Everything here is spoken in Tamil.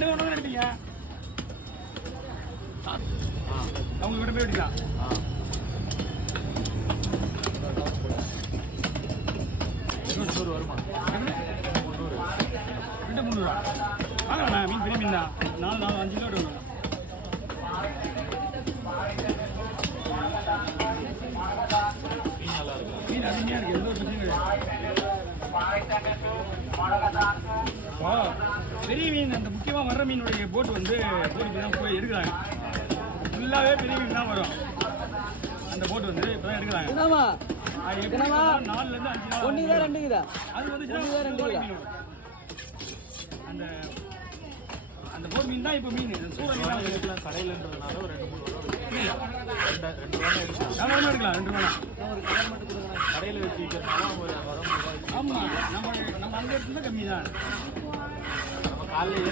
2 ஒன்று எடுப்பீங்க அவங்க கிட்ட போய் எடுக்கலாம். வருமா 300 வாங்கண்ணா. மீன் பெரிய மீன் தான். 4 5 கிலோ எடுக்கணும். மீன் நல்லா இருக்கு. மீன் அருமையாக இருக்குது. எந்த ஒரு பிரச்சனையும் கிடையாது. பெரிய மீன் அந்த முக்கியமாக வர்ற மீனுடைய போட்டு வந்து போட்டு தான் போய் எடுக்கிறாங்க. ஃபுல்லாகவே பெரிய மீன் தான் வரும். அந்த போட்டு வந்து இப்போ தான் எடுக்கிறாங்க. 4லேருந்து 5 நாள் அது வந்து அந்த அந்த போர் மீன் தான் இப்போ மீன். சூட மீன் கடையிலன்றதுனால ஒரு 2-3 எடுக்கலாம். 2 ரூபா கடையில் வச்சு விற்கிறதுனால அவங்க ஆமாம். நம்ம அங்கே இருந்தால் கம்மி தான். நம்ம காலையில்